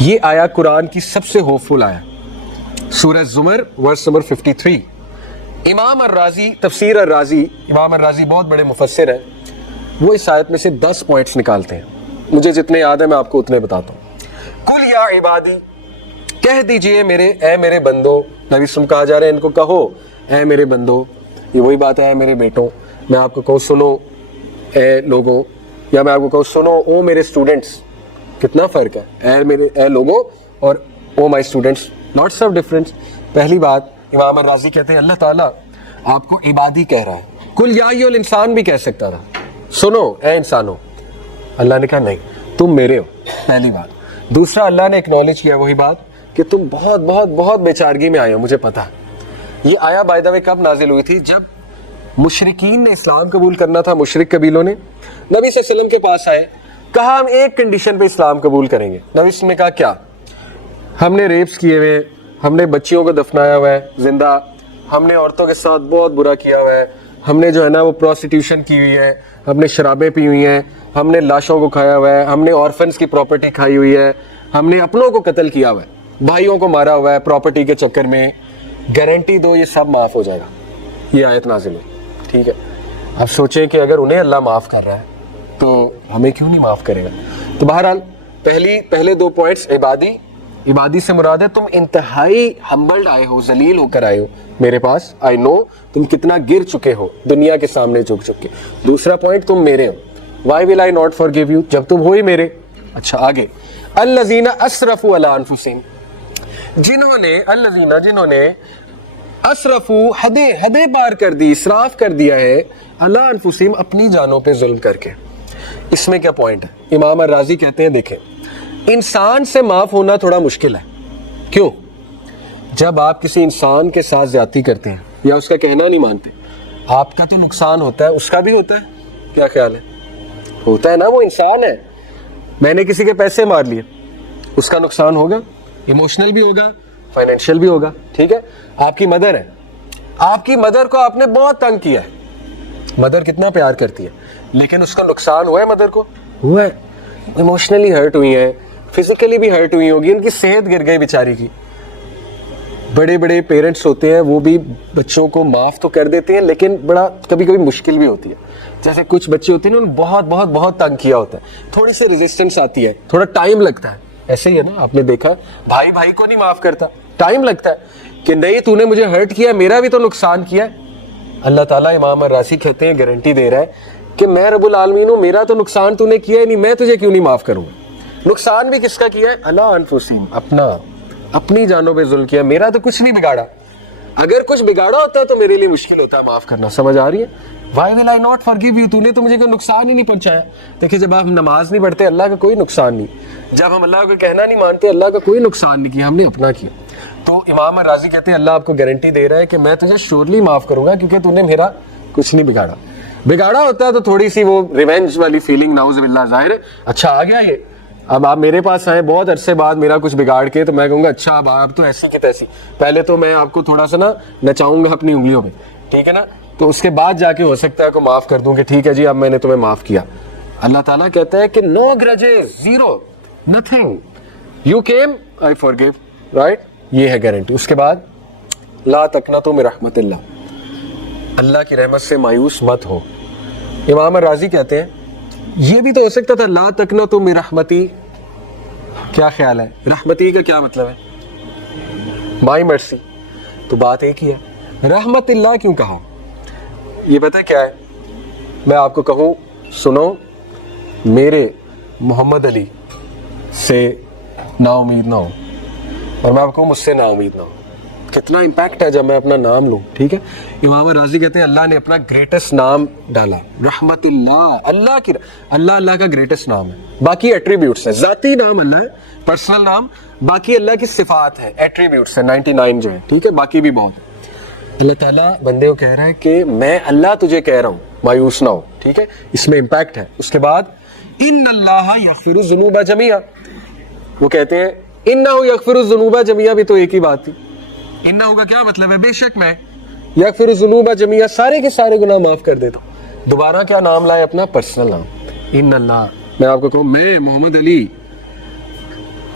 یہ آیا قرآن کی سب سے ہوپفل آیا, سورہ زمر ورس نمبر 53. امام الرازی, تفسیر الرازی, امام الرازی بہت بڑے مفسر ہیں, وہ اس آیت میں سے 10 پوائنٹس نکالتے ہیں. مجھے جتنے یاد ہیں میں آپ کو اتنے بتاتا ہوں. قل یا عبادی, کہہ دیجئے میرے, اے میرے بندو. نبی سم کہا جا رہا ہے ان کو کہو اے میرے بندو. یہ وہی بات ہے, اے میرے بیٹوں. میں آپ کو کہوں سنو اے لوگوں, یا میں آپ کو کہوں سنو او میرے اسٹوڈنٹس. کتنا فرق ہے, اے میرے, اے لوگوں اور O my students, not so difference. پہلی بات امام الرازی کہتے ہیں اللہ تعالیٰ آپ کو عبادی کہہ رہا ہے. کل یا ایھا الانسان بھی کہہ سکتا تھا, سنو اے انسانوں. اللہ نے کہا نہیں تم میرے ہو, پہلی بات. دوسرا اللہ نے ایکنالج کیا وہی بات کہ تم بہت بہت بہت بیچارگی میں آئے ہو, مجھے پتا. یہ آیا بائی دا وے کب نازل ہوئی تھی؟ جب مشرکین نے اسلام قبول کرنا تھا, مشرک قبیلوں نے نبی صلی اللہ علیہ وسلم کے پاس آئے, کہا ہم ایک کنڈیشن پہ اسلام قبول کریں گے. نبی صلی اللہ علیہ وسلم نے کہا کیا؟ ہم نے ریپس کیے ہوئے, ہم نے بچیوں کو دفنایا ہوا ہے زندہ, ہم نے عورتوں کے ساتھ بہت برا کیا ہوا ہے, ہم نے جو ہے نا وہ پروسٹیٹیوشن کی ہوئی ہے, ہم نے شرابیں پی ہوئی ہیں, ہم نے لاشوں کو کھایا ہوا ہے, ہم نے آرفنس کی پراپرٹی کھائی ہوئی ہے, ہم نے اپنوں کو قتل کیا ہوا ہے, بھائیوں کو مارا ہوا ہے پراپرٹی کے چکر میں. گارنٹی دو یہ سب معاف ہو جائے گا. یہ آیت نازل ہوئی, ٹھیک ہے. اب سوچیں کہ اگر انہیں اللہ معاف کر رہا ہے تو ہمیں کیوں نہیں معاف کرے گا؟ تو بہرحال پہلے 2 پوائنٹس عبادی. عبادی سے مراد ہے تم انتہائی ہمبلڈ آئے ہو, ذلیل ہو کر آئے ہو میرے پاس. آئی نو تم کتنا گر چکے ہو دنیا کے سامنے جھک چک کے. دوسرا پوائنٹ تم میرے ہو. Why will I not forgive you, جب تم ہو ہی میرے. اچھا آگے, الذین اسرفوا علی انفسہم, جنہوں نے اسرفوا حدیں پار کر دی, اسراف کر دیا ہے, علی انفسہم اپنی جانوں پہ ظلم کر کے. اس میں کیا پوائنٹ ہے؟ امام الرازی کہتے ہیں دیکھیں انسان سے معاف ہونا تھوڑا مشکل ہے. کیوں؟ جب آپ کسی انسان کے ساتھ زیادتی کرتے ہیں یا اس کا کہنا نہیں مانتے, آپ کا تو نقصان ہوتا ہے, اس کا بھی ہوتا ہے. کیا خیال ہے؟ ہوتا ہے نا, وہ انسان ہے. میں نے کسی کے پیسے مار لیے, اس کا نقصان ہوگا, ایموشنل بھی ہوگا, فائنینشیل بھی ہوگا, ٹھیک ہے. آپ کی مدر ہے, آپ کی مدر کو آپ نے بہت تنگ کیا ہے, مدر کتنا پیار کرتی ہے, لیکن اس کا نقصان ہوا ہے, مدر کو ہوا ہے, ایموشنلی ہرٹ ہوئی ہیں, فزیکلی بھی ہرٹ ہوئی ہوگی, ان کی صحت گر گئی بیچاری کی. بڑے بڑے پیرنٹس ہوتے ہیں وہ بھی بچوں کو معاف تو کر دیتے ہیں لیکن بڑا کبھی کبھی مشکل بھی ہوتی ہے. جیسے کچھ بچے ہوتے ہیں نا, بہت بہت بہت تنگ کیا ہوتا ہے, تھوڑی سی ریزسٹنس آتی ہے, تھوڑا ٹائم لگتا ہے. ایسے ہی ہے نا, آپ نے دیکھا بھائی بھائی کو نہیں معاف کرتا, ٹائم لگتا ہے کہ نہیں تو نے مجھے ہرٹ کیا, میرا بھی تو نقصان کیا ہے. اللہ تعالیٰ امام الرازی کہتے ہیں گارنٹی دے رہا ہے کہ میں رب العالمین ہوں, میرا تو نقصان تو نے کیا ہی نہیں, میں تجھے کیوں نہیں معاف کروں گا. نقصان بھی کس کا کیا ہے؟ علی انفسہم, اپنی جانوں پہ ظلم کیا. میرا تو کچھ نہیں بگاڑا, اگر کچھ بگاڑا ہوتا تو میرے لیے مشکل ہوتا ہے معاف کرنا. سمجھ آ رہی ہے؟ Why will I not forgive you, تو نے تو مجھے کوئی نقصان ہی نہیں پہنچایا. دیکھیں جب ہم نماز نہیں پڑھتے اللہ کا کوئی نقصان نہیں, جب ہم اللہ کو کہنا نہیں مانتے اللہ کا کوئی نقصان نہیں کیا, ہم نے اپنا کیا. تو امام الرازی کہتے ہیں اللہ آپ کو گارنٹی دے رہا ہے کہ میں تجھے شیورلی معاف کروں گا کیونکہ تو نے میرا کچھ نہیں بگاڑا. بگاڑا ہوتا ہے تو تھوڑی سی وہ ریونج والی فیلنگ نعوذ باللہ ظاہر ہے. اچھا آ گیا یہ, اب آپ میرے پاس آئے بہت عرصے بعد میرا کچھ بگاڑ کے, تو میں کہوں گا اچھا اب آپ تو ایسی کی تیسی. پہلے تو میں آپ کو تھوڑا سا نا نچاؤں گا اپنی انگلیوں پہ, ٹھیک ہے نا, تو اس کے بعد جا کے ہو سکتا ہے کو معاف کر دوں کہ ٹھیک ہے جی اب میں نے تمہیں معاف کیا. اللہ تعالیٰ کہتا ہے کہ no grudges, zero, nothing, you came I forgive, right. یہ ہے گارنٹی. اس کے بعد لا تقنطوا من رحمت اللہ, اللہ کی رحمت سے مایوس مت ہو. امام الرازی کہتے ہیں یہ بھی تو ہو سکتا تھا لا تقنطوا من رحمتی. کیا خیال ہے رحمتی کا کیا مطلب ہے؟ مائی مرسی. تو بات ایک ہی ہے, رحمت اللہ کیوں کہا؟ یہ پتہ کیا ہے, میں آپ کو کہوں سنو, میرے محمد علی سے نا امید نہ ہو, اور میں آپ کو مجھ سے نا امید نہ ہو. کتنا امپیکٹ ہے جب میں اپنا نام لوں, ٹھیک ہے. امام الرازی کہتے ہیں اللہ نے اپنا گریٹسٹ نام ڈالا, رحمت اللہ. اللہ کا گریٹسٹ نام ہے, باقی ایٹریبیوٹس ہیں. ذاتی نام اللہ ہے, پرسنل نام, باقی اللہ کی صفات ہے, ایٹریبیوٹس ہیں 99 جو ہے, ٹھیک ہے, باقی بھی بہت ہے. اللہ تعالیٰ بندے کو کہہ رہا ہے کہ میں اللہ تجھے کہہ رہا ہوں مایوس نہ ہو, ٹھیک ہے. اس میں امپیکٹ ہے. اس کے بعد ان اللہ یغفر الذنوب جميعا, وہ کہتے ہیں انہ یغفر الذنوب جميعا, بھی تو ایک ہی بات تھی. انہ کا کیا مطلب ہے؟ بے شک میں, یغفر الذنوب جميعا, سارے کے سارے گناہ معاف کر دیتا ہوں. دوبارہ کیا نام لائے؟ اپنا پرسنل نام, ان اللہ. میں آپ کو کہوں میں محمد علی